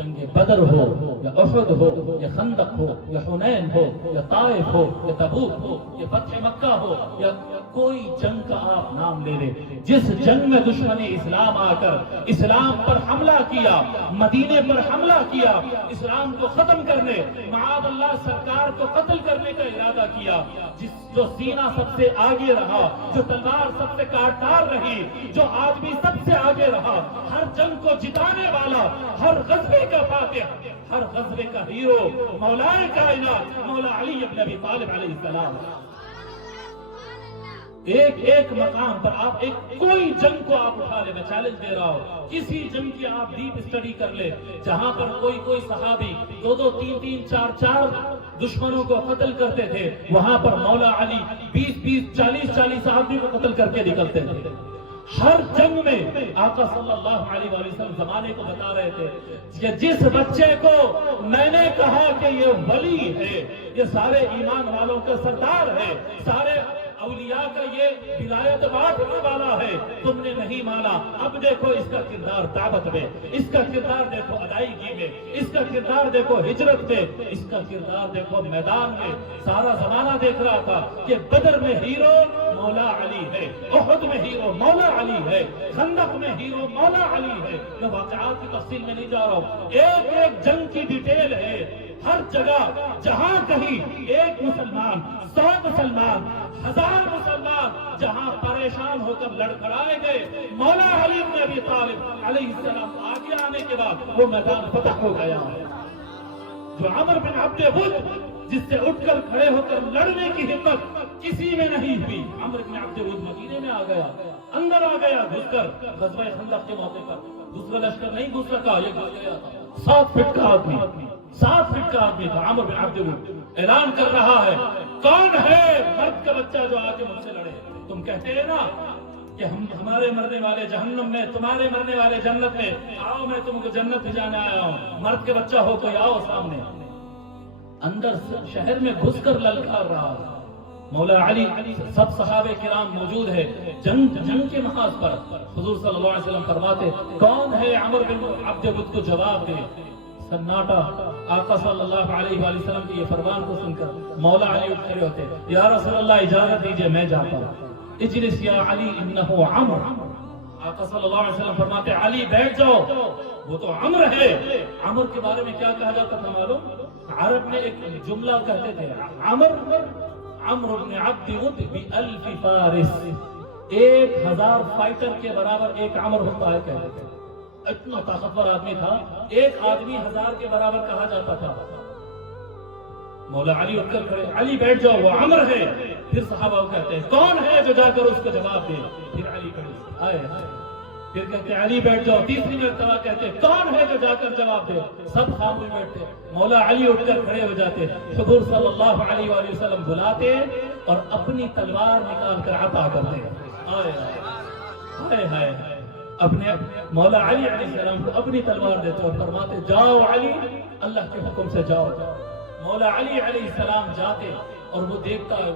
جنگ بدر ہو یا احد ہو یا خندق ہو یا حنین ہو یا طائف ہو یا تبوک ہو یا فتح مکہ ہو یا کوئی جنگ کا آپ نام لے لیں، جس جنگ میں دشمن اسلام آ کر اسلام پر حملہ کیا، مدینے پر حملہ کیا، اسلام کو ختم کرنے، معاذ اللہ سرکار کو قتل کرنے کا ارادہ کیا، جو سینہ سب سے آگے رہا، جو تلوار سب سے کاٹدار رہی، جو آدمی سب سے آگے رہا، ہر جنگ کو جتانے والا، ہر غزوے کا فاتح، ہر غزوے کا ہیرو، مولا کائنات مولا علی بن ابی طالب علیہ السلام۔ ایک ایک مقام پر آپ کوئی جنگ کو آپ اٹھا لے، میں چیلنج دے رہا ہوں، کسی جنگ کی آپ ڈیپ اسٹڈی کر لے جہاں پر کوئی صحابی دو تین چار دشمنوں کو قتل کرتے تھے، وہاں پر مولا علی 20 40 صحابی کو قتل کر کے نکلتے تھے۔ ہر جنگ میں آقا صلی اللہ علیہ وآلہ وسلم زمانے کو بتا رہے تھے کہ جس بچے کو میں نے کہا کہ یہ ولی ہے، یہ سارے ایمان والوں کا سردار ہے، سارے اولیاء کا یہ ولایت بانٹنے والا ہے، تم نے نہیں مانا، اب دیکھو اس کا کردار دعوت میں، اس کا کردار دیکھو ادائیگی میں، اس کا کردار دیکھو ہجرت میں، اس کا کردار دیکھو میدان میں۔ سارا زمانہ دیکھ رہا تھا کہ بدر میں ہیرو مولا علی ہے، احد میں ہیرو مولا علی ہے، خندق میں ہیرو مولا علی ہے۔ میں واقعات کی تفصیل میں نہیں جا رہا ہوں، ایک ایک جنگ کی ڈیٹیل ہے، ہر جگہ جہاں کہیں ایک مسلمان، 100 مسلمان، 1000 مسلمان جہاں پریشان ہو کر لڑکھڑائے گئے، مولا علی بن ابی طالب علیہ السلام آگے آنے کے بعد وہ میدان فتح ہو گیا ہے۔ جو عمر بن عبد ود جس سے اٹھ کر کھڑے ہو کر لڑنے کی ہمت کسی میں نہیں ہوئی، عمر بن عبد ود مدینے میں آ گیا، اندر آ گیا گھس کر، غزوہ خندق کے موقع پر دوسرا لشکر نہیں گھس سکا، یہ گھس گیا تھا۔ 7 فٹ کا آدمی، 7 فٹ کا آدمی تھا عمر بن عبد ود، اعلان کر رہا ہے کون ہے مرد کا بچہ جو آ کے مجھ سے لڑے؟ تم کہتے ہیں نا کہ ہمارے مرنے والے جہنم میں، تمہارے مرنے والے جنت میں، آؤ میں تم کو جنت بھجانے آیا ہوں، مرد کے بچہ ہو کوئی آؤ سامنے۔ اندر شہر میں گھس کر للکار رہا مولا علی، سب صحابہ کرام موجود ہے، جنگ کے محاذ پر حضور صلی اللہ علیہ وسلم فرماتے کون ہے عمر بن عبد ود کو جواب دے۔ سناٹا، آقا صلی اللہ علیہ وآلہ وسلم کے یہ فرمان کو سن کر مولا علی اٹھ کھڑے ہوتے، یا رسول اللہ اجازت دیجئے میں جاتا ہوں، اجلس یا علی انہو عمر۔ آقا صلی اللہ علیہ وسلم فرماتے علی بیٹھ جاؤ، وہ تو عمر ہے۔ عمر کے بارے میں کیا کہا جاتا تھا معلوم؟ عرب میں ایک جملہ کہتے تھے، عمر بن عبد ود بألف فارس، 1000 فائٹر کے برابر ایک عمر ہوتا ہے کہتے تھے۔ اتنا طاقتور آدمی تھا، ایک آدمی 1000 کے برابر کہا جاتا تھا۔ مولا علی اٹھ کر کھڑے، علی بیٹھ جاؤ وہ عمر ہے۔ پھر صحابہ کہتے ہیں کون ہے جو جا کر اس کو جواب دے؟ پھر علی کھڑے آئے، پھر کہتے ہیں علی بیٹھ جاؤ، تیسری مرتبہ کہتے ہیں کون ہے جو جا کر جواب دے؟ سب خاموش بیٹھتے، مولا علی اٹھ کر کھڑے ہو جاتے، حضور صلی اللہ علیہ وآلہ وسلم بلاتے اور اپنی تلوار نکال کر عطا کرتے، آئے ہائے ہائے، اپنے مولا علی علیہ السلام کو اپنی تلوار دیتے اور فرماتے جاؤ علی، اللہ کے حکم سے جاؤ۔ مولا علی علیہ السلام جاتے اور وہ دیکھتا ہے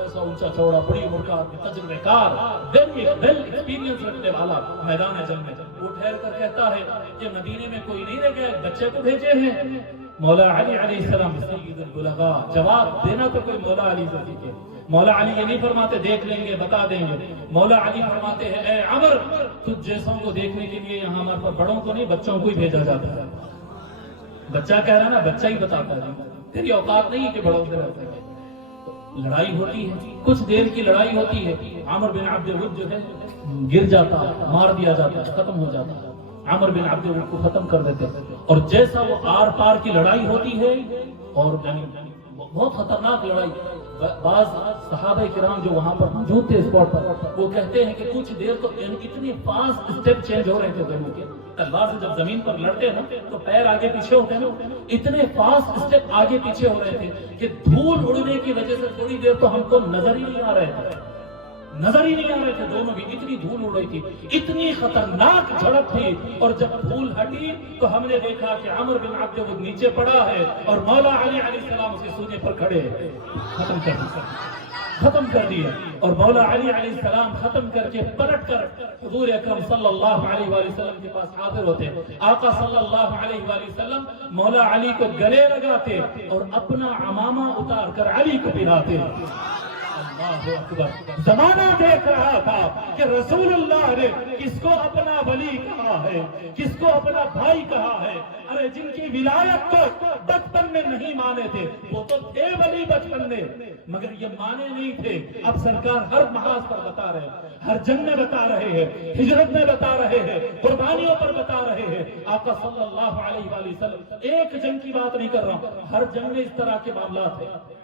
ایسا اونچا چوڑا، بڑی عمر کا آدمی، تجربے کار، ویل ایکسپیرینس رکھنے والا میدان جنگ میں، وہ ٹھہر کر کہتا ہے کہ مدینے میں کوئی نہیں رہ گیا، بچے کو بھیجے ہیں۔ مولا علی علیہ السلام سید البلغاء، جواب دینا تو کوئی مولا علی سے سیکھے۔ مولا علی یہ نہیں فرماتے دیکھ لیں گے بتا دیں گے، مولا علی فرماتے ہیں اے عمر، تجھ جیسوں کو دیکھنے کے لیے یہاں ہمارے پر بڑوں کو نہیں بچوں کو ہی بھیجا جاتا ہے۔ بچہ کہہ رہا ہے نا، بچہ ہی بتاتا ہے، تیری اوقات نہیں ہے کہ بڑوں سے رہتا ہے۔ لڑائی ہوتی ہے، کچھ دیر کی لڑائی ہوتی ہے، عمر بن عبد ود جو ہے گر جاتا، مار دیا جاتا، ختم ہو جاتا، عمر بن عبد ود کو ختم کر دیتے۔ اور جیسا وہ آر پار کی لڑائی ہوتی ہے اور بہت خطرناک لڑائی، بعض صحابہ کرام جو وہاں پر موجود تھے اسپاٹ پر، وہ کہتے ہیں کہ کچھ دیر تو اتنی فاسٹ اسٹیپ چینج ہو رہے تھے دونوں کے، تلوار سے جب زمین پر لڑتے نا تو پیر آگے پیچھے ہوتے ہیں نا، اتنے فاسٹ اسٹیپ آگے پیچھے ہو رہے تھے کہ دھول اڑنے کی وجہ سے تھوڑی دیر تو ہم کو نظر ہی نہیں آ رہے تھے، دونوں بھی، اتنی دھول اڑ رہی تھی، اتنی خطرناک جھڑپ تھی۔ اور جب دھول ہٹی تو ہم نے دیکھا کہ عمر بن عبد ود نیچے پڑا ہے اور مولا علی علیہ السلام اس کے سینے پر کھڑے ہیں، ختم کر دیا۔ ختم کر دیے اور مولا علی علیہ السلام ختم کر کے پلٹ کر حضور اکرم صلی اللہ علیہ وآلہ وسلم کے پاس حاضر ہوتے. آقا صلی اللہ علیہ وآلہ وسلم مولا علی کو گلے لگاتے اور اپنا عمامہ اتار کر علی کو پہناتے. اللہ اکبر. زمانہ دیکھ رہا تھا کہ رسول اللہ نے کس کو اپنا ولی کہا ہے, کس کو اپنا بھائی کہا ہے. ارے جن کی ولایت کو بچپن میں نہیں مانے تھے وہ تو تھے ولی بچپن میں, مگر یہ مانے نہیں تھے. اب سرکار ہر محاذ پر بتا رہے ہیں, ہر جنگ میں بتا رہے ہیں, ہجرت میں بتا رہے ہیں, قربانیوں پر بتا رہے ہیں. آقا صلی اللہ علیہ وآلہ وسلم ایک جنگ کی بات نہیں کر رہا ہوں, ہر جنگ میں اس طرح کے معاملات ہیں.